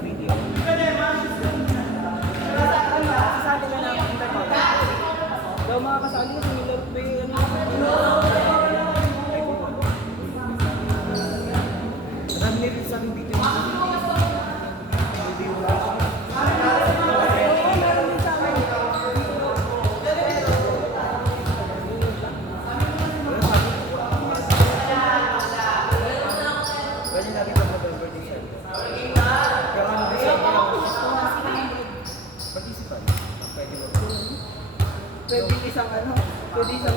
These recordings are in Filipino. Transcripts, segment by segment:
video. Sasali na lang ang intercom. Daw mga kasali na similar pa yung Marami na rin sa aming video. Pwede natin mag-November December. Kaya ano December participant. Pwede mo. pwede isang pwede isang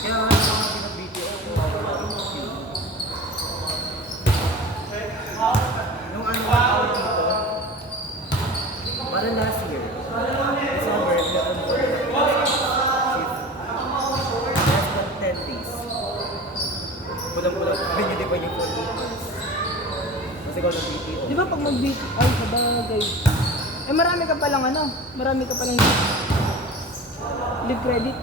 Kaya nga yung mga pinag-video nung ano ang tawag dito, parang last year, December, meron ko shift. Less than 10 days. Pulang-pulang, binili pa yung 4 months. Kasi ko ng BTO. Di ba pag mag-BTO, ay sabagay. Marami ka palang marami ka palang live credit.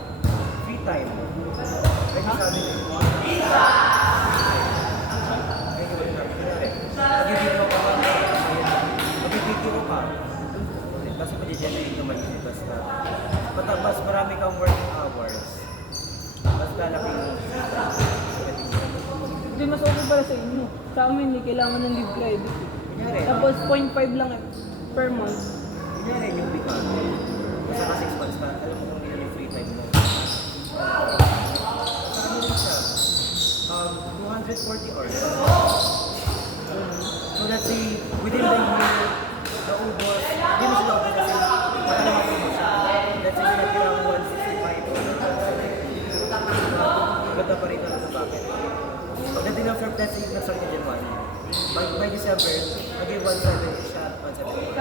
Free time. Pwede sabi nyo. Mag-video ka pa. Mag-video ka. Kasi mag-generate naman yun. Basta marami kang working hours. Basta laki yung Hindi, mas okay pala sa inyo. Sa amin, kailangan ng live credit. kunyari. Tapos 0.5 lang per month. Kunyari, yung bika. Basta ka 6 months ka, alam mo kung hindi yung free time mo. Ano rin siya? 240 hours. So let's say, within the year, naubos, hindi mo sila ubos kasi parang naubos siya. Let's say, natira mo 165 or 170. Ganda pa rin ang sa bucket. Pagdating ng first, let's say, nag-start ka January. By December, maging 170 siya, 170.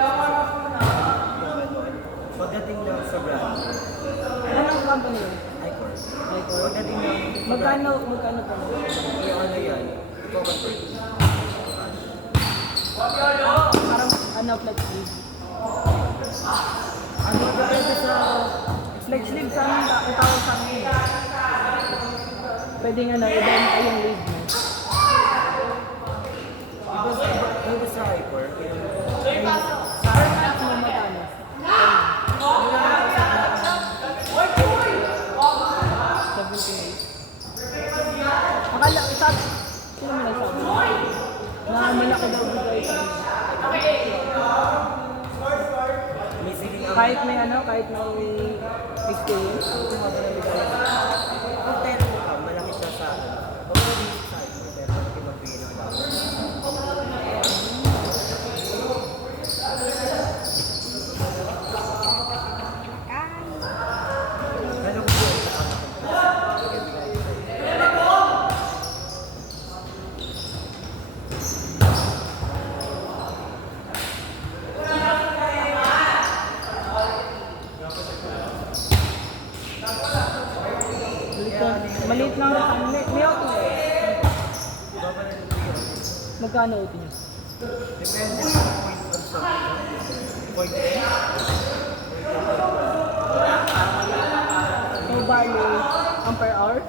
Pagdating ng sa brand, Anong company yun? Icor. Pagdating ng Magkano pa? yung ano yan, i-convert. Parang flex leave. Ano depende sa Flex leave sa amin, ang tawag sa amin. Pwede nga na, ibenta yung leave mo. iba sa Icor, Sa akin, mo magkano? 78. Akala, sino mo nagsabi? Na malaki daw bigay sa may siling ang kahit may kahit may experience, kung ano na bigay. kung tero ka, malaki siya sa akin. Pagkali sa Icor, pero malaki magbigay ng allowance. Alam ko yun, Maliit lang rin ang may auto. iba pa rin yung bigay. Magkano auto niya? Depende sa point of point So, bali, ang per hour? mga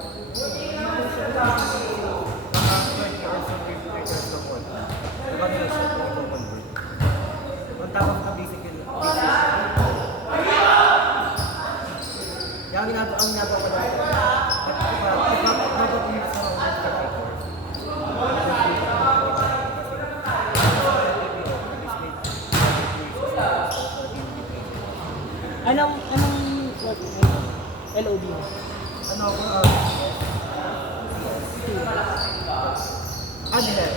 20 hours of research na po. Diba nila siya kung i-convert? Ang tawag na basic yun. Kaya ang ginagawa ko na ito. At dapat mo sa mga Anong what? LOD mo? ano ako, ano yan?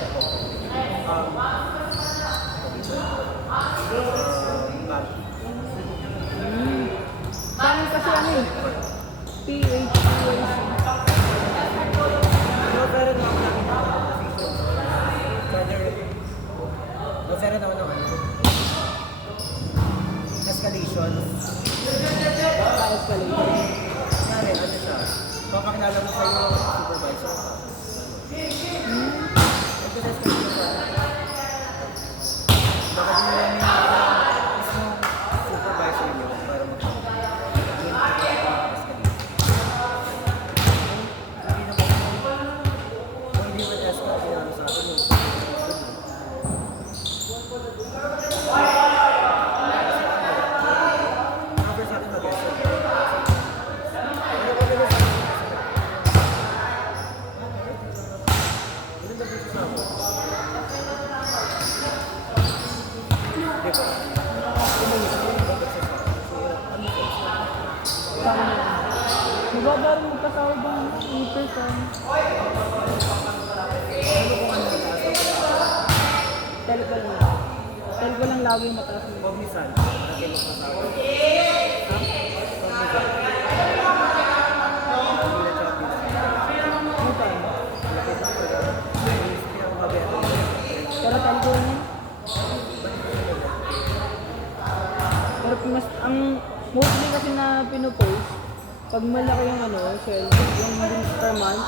Parang kasi PHPLC. Pero naman namin ang position. Pero naman naman escalation. Escalate. Kunyari, ano siya? Papakilala mo sa'yo supervisor ka. Ito sa escalation ka. Baka din namin mismo supervisor niyo para Di ba? Bakit sa tao? So, ano po? Saan na? Magagawa rin magkasahod ng 8%. Ano kung ano ang taas ng tao? Tell ko lang. Tell ko lang lagi yung mataas mo. Huwag minsan, lagi magkasawa. Ha? Huwag minsan. Hindi na choppy. Ano pa? Laki sa pala. Ayos, pinakababayaran mo. Pero tell ko lang. Pero mas, ang mostly kasi na pinupost, pag malaki yung ano, sweldo, yung per month,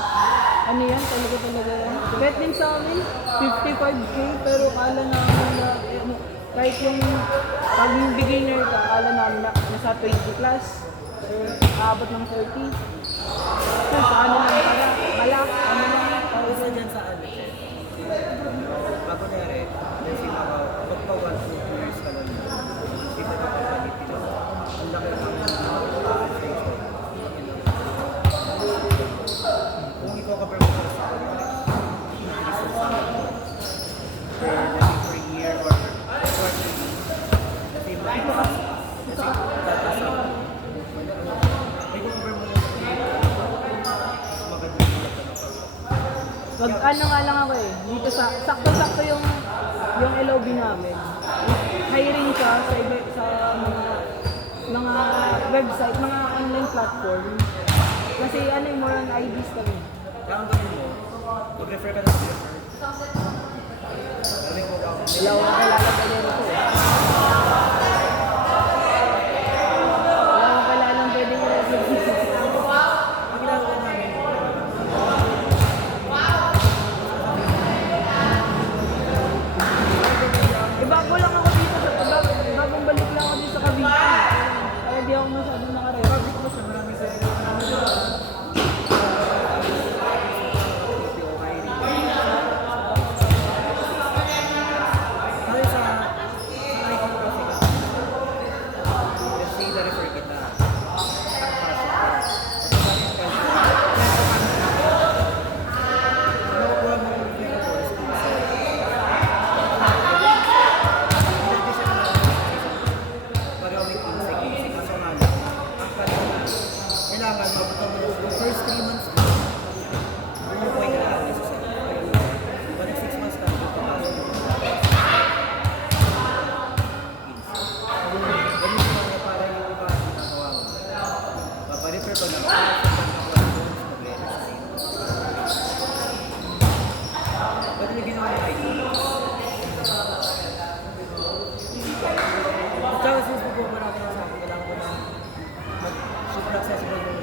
ano yan, talaga yan. Kahit din sa amin, 55k, pero kala namin na, ano, kahit yung, pag yung beginner ka, kala namin na nasa 20 plus, or aabot ng 30. So, sa ano lang para, malak, ano lang, Isa dyan sa ano siya. Bago na rin, kasi magpa 1-2 years ka lang yun. Dito na papalit nila. Ang laki ng compensation. Kung ikaw ka performance sa kanila, increase sa salary per year or quarterly. Kasi mataas. Kasi tataas ang may kukuber mo na mas maganda yung maganda ng Wag ano nga lang ako eh. Dito sa sakto-sakto yung LOB namin. Hiring siya sa iba sa mga website, mga online platform. Kasi ano yung more on IDs kami. Kaya ang gawin mo, mag-refer ka na sa refer. Alam mo ba ako? Wala akong kilala pa din ako eh. Wala akong kilala pwedeng i-refer. Ang ginagawa namin, Bago lang ako dito sa bagong balik lang ako dito sa Cavite. Kaya di ako masyadong nakarera. public mo siya, marami sa PPO hiring. Kasi sa icon kasi let's say na-refer kita. Nakapasok ka. Tapos bakit ka nakukuha mo yung reference kasi pareho may kinsig. Kaso nga lang, ang kailangan mabuto mo yung first 3 months mo. Bumubuhay ka lang necessary. But in 6 months ka, papasok mo. Ganun yung mga para yung iba ang ginagawa mo. Paparefer pa ng mag-resign. Ba't may ginawa yung ID? Tsaka since magpapara ka na sa akin, kailangan ko na mag-super accessible yung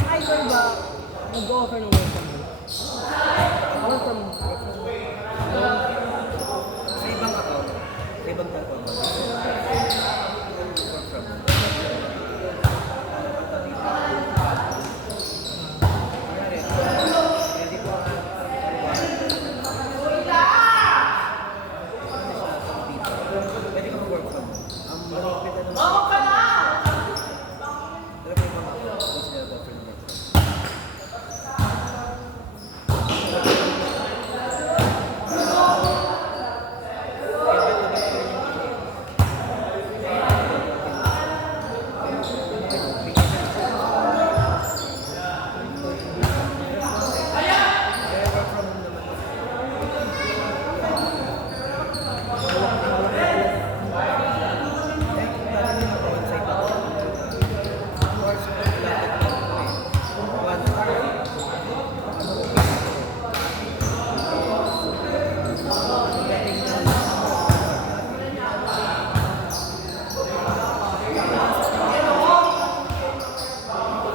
Ang idol ba, nag-offer ng work from home? Work from home. sa ibang account, sa ibang platform. Work from home. Kunyari, pwede ko pwede ka mag-work from home. Ang malapit na naman. Alam mo yung mga post nila offer ng work from home.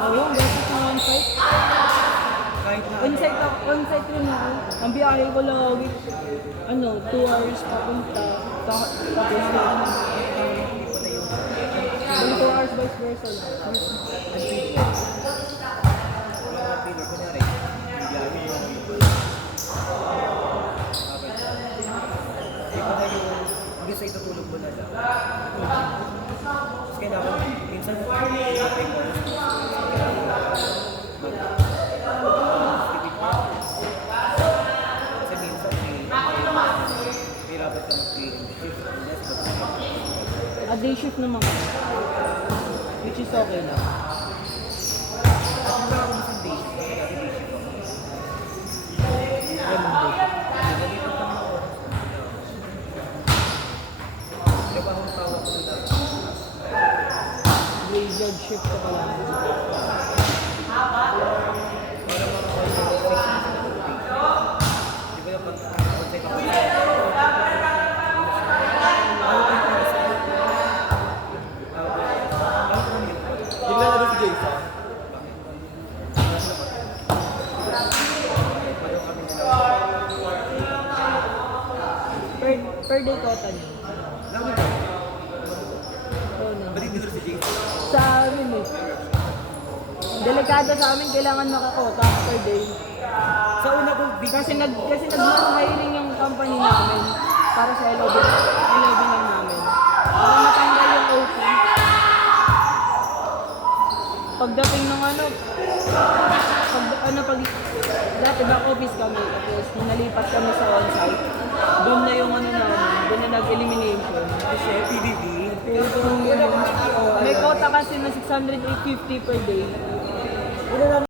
Ayun, beses na on-site. Kahit na On-site rin ako. Ang biyahe ko lagi, 2 hours papunta. Tapos hindi ko na yung 2 hours vice versa lang. mga pillar, kunyari, biyahe mo lang yun. Okay. Ikaw na yung, hindi sa itutulog mo na lang. Tapos kailangan, minsan, okay ko, day shift naman kami. Which is okay lang. At yung ako sa day shift, kasi day shift ako. Ganun day shift. Nalilito pa naman ako. Diba akong tawag ko na Graveyard shift ka pala. para mga 6 months na day. Di ba dapat mag-check ako sa Bigla na doon si Jason. Per day kota niyo. Lagi ba? Oo na. Ba't hindi si Jason? Sa amin eh. Delikado sa amin, kailangan makakota per day. Sa una kong big Kasi nag-hiring yung company namin para sa 11 lang namin. Para matanggal yung OT. Pagdating ng pag dati back office kami, tapos nung nalipat kami sa on-site, doon na yung namin, doon na nag-elimination. kasi PDD. May quota kasi na 600, 850 per day.